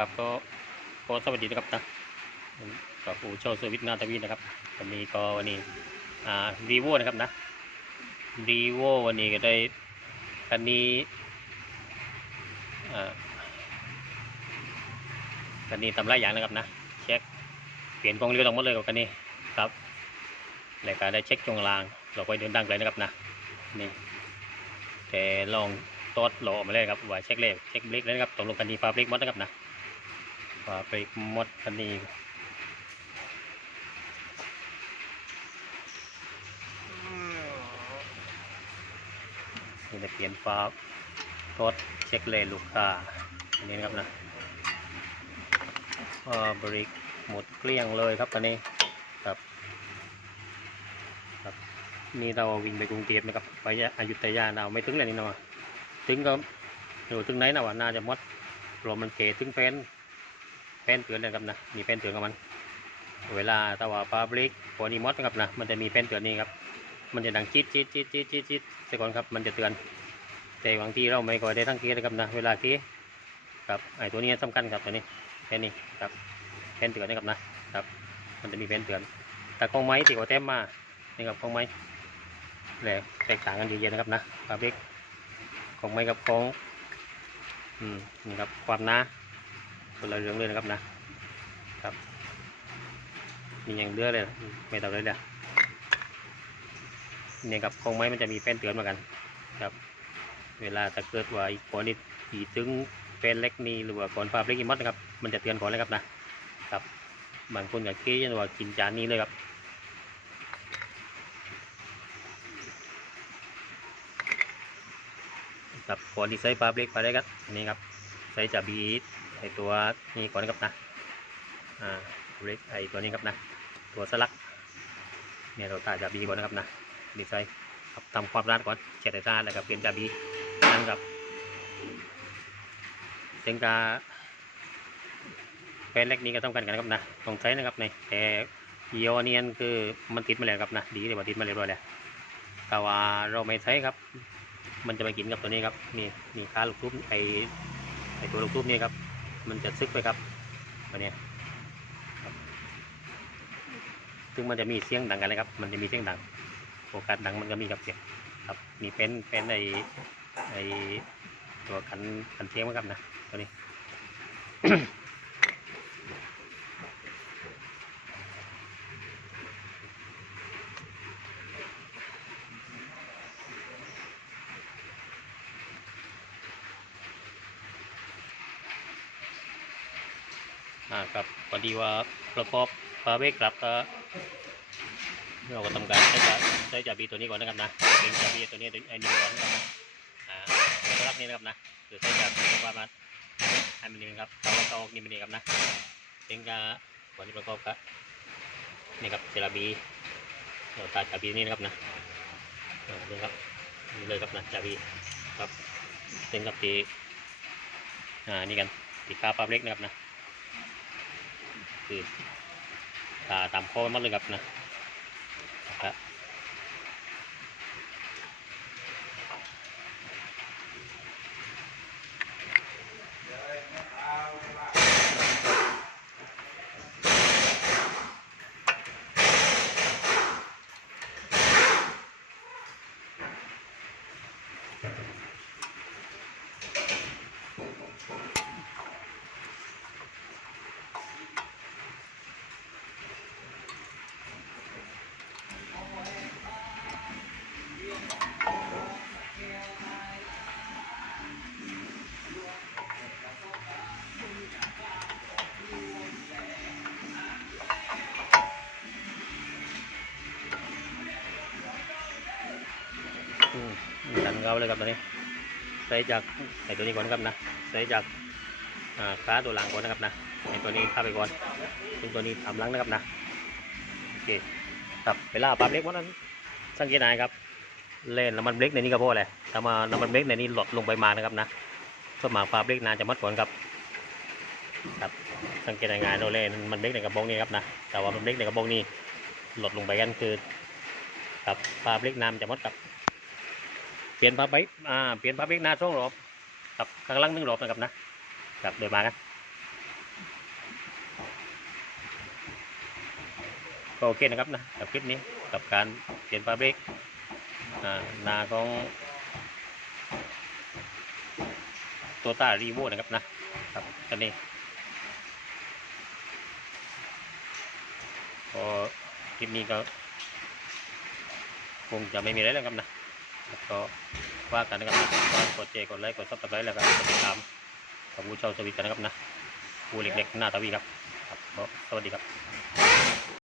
ครับ ก็ก็สวัสดีนะครับนะกับอูโชว์เซอร์วิสนาทวีนะครับวันนี้ก็วันนี้อ่ารีโวนะครับนะรีโววันนี้ก็ได้คันนี้อ่าคันนี้ทำหลายอย่างนะครับนะเช็คเปลี่ยนกองเรือทั้งหมดเลยกับคันนี้ครับแล้วก็ได้เช็คจงรางเราไปเดินดังเลยนะครับนะนี่แต่ลองตอดหลออมาเลยครับว่าเช็คเลขเช็คเบรกเลยนะครับตกลงคันนี้ปาเบรกหมดนะครับนะ ปาเบรกหมดคันนี้นี่จะเปลี่ยนฟ้าทดเช็คเลนลูกค้าอันนี้นะครับนะบริกหมดเกลี้ยงเลยครับตอนนี้ครับครับนี่เราวิ่งไปกรุงเทพนะครับไปอยุธยาเราไม่ถึงเลยนี่เนาะถึงก็อยู่ถึงไหนนะวะน่าจะหมดรวมมันเกถึงแฟน แฟนเตือนเลยครับนะมีแฟนเตือนกับมัน เวลาถ้าว่าปาบริกพวกนี้หมดนะครับนะมันจะมีแฟนเตือนนี่ครับมันจะดังจี๊ดจี๊ดจี๊ดจี๊ดจี๊ดจี๊ดแต่ก่อนครับมันจะเตือน แต่บางทีเราไม่ค่อยได้ทั้งเกนะครับนะเวลาเกตครับไอ้ตัวนี้สำคัญครับตัวนี้แค่นี้ครับแผ่นเตือนนะครับนะครับ มันจะมีแผ่นเตือน แต่กองไม้ที่เขาแต้มมานี่ครับกองไม้แหละแตกต่างกันเยอะนะครับนะฟาเบกกองไม้กับกล้องอืมนี่ครับความหนา คนละเรื่องเลยนะครับนะครับ มีอย่างเลือเลยไม่ต่างเลยเด้อเนี่ยกับกองไม้มันจะมีแป้นเตือนเหมือนกันครับ เวลาถ้าเกิดว่าอีกคนนี้ตีถึงแป้นเล็กนี่หรือว่าก่อนฟ้าเล็กอีมดนะครับ มันจะเตือนก่อนเลยครับนะครับบางคนกับเกี้ยันว่ากินจานนี้เลยครับครับก่อนที่ใส่ปลาเล็กไปได้ครับนี่ครับใส่จะบี ไอตัวนี้ก่อนนะครับนะอ่าเล็กไอตัวนี้ครับนะ ตัวสลักเนี่ยเราตาจะบีก่อนนะครับนะดีไซน์ครับทำความสะอาดก่อนเช็ดให้สะอาแล้วก็เปลี่ยนจาบีนั่นกับเต็งกาเป็นเล็กนี้ก็ต้องกันกันนะครับนะต้องใช้นะครับในแต่ยีโอเนียนคือมันติดมาแล้วครับนะดีเลยว่าติดมาเรียบร้อยแล้วแต่ว่าเราไม่ใช้ครับ มันจะไปกินกับตัวนี้ครับนี่นี่ค่าลูกทุบไอไอตัวลูกทุบนี่ครับ มันจะซึกไปครับวันนี้ซึ่งมันจะมีเสียงดังกันเลยครับ มันจะมีเสียงดังโอกาสดังมันก็มีครับเสียงครับ มีเป็นเป็นในในตัวกันกันเสียงมั้งครับนะตัวนี้ อ่าครับพอดีว่าประกอบฟาเบกครับก็เราก็ทำการใช้จะใช้จับบีตัวนี้ก่อนนะครับนะเป็นจับบีตัวนี้ไอ้นี่ก่อนนะครับอ่าตัวรักนี้นะครับนะคือใช้จับบีประมาณให้มันนี่นะครับเตาเตานี่มันนี่ครับนะเป็นกาวันนี้ประกอบกับนี่ครับเจลาบีเราตัดจับบีนี่นะครับนะนี่ครับนี่เลยครับนะจับบีครับเป็นกับตีอ่านี่กันตีคาปลาเล็กนะครับนะ คือตาตามข้อมัดเลยครับนะ ดันเราเลยครับตอนนี้ ใส่จากใส่ตัวนี้ก่อนนะครับนะ ใส่จากอ่าขาตัวหลังก่อนนะครับนะใส่ตัวนี้ข้าไปก่อนซึ่งตัวนี้ทำหลังนะครับนะ โอเคครับเวลาปั๊มเล็กวันนั้น สังเกตไหนครับ เล่นน้ำมันเบรกในนี้ก็พอแหละถ้ามาน้ำมันเบรกในนี้หลดลงไปมานะครับนะส่วนมากปั๊มเบรกนานจะมัดก่อนครับครับสังเกตง่ายๆเราเล่นมันเบรกในกระบอกนี้ครับนะ แต่ว่ามันเบรกในกระบอกนี้หลดลงไปกันคือ ครับปั๊มเบรกน้ำจะมัดกับ เปลี่ยนพับไปอ่าเปลี่ยนพับอีกหน้าช่องหลบกับข้างล่างหนึ่งหลบนะครับนะกับเดินมากันก็โอเคนะครับนะกับคลิปนี้กับการเปลี่ยนฟาเบรกนาของตัวต้ารีโวนะครับนะครับตอนนี้ก็คลิปนี้ก็คงจะไม่มีอะไรแล้วครับนะ แล้วก็ว่ากันนะครับกดเจกดไลค์กดซับสไครต์แล้วก็ติดตามกับผู้เช่าสวิตกันนะครับนะผู้เล็กๆหน้าตาวีครับครับก็สวัสดีครับ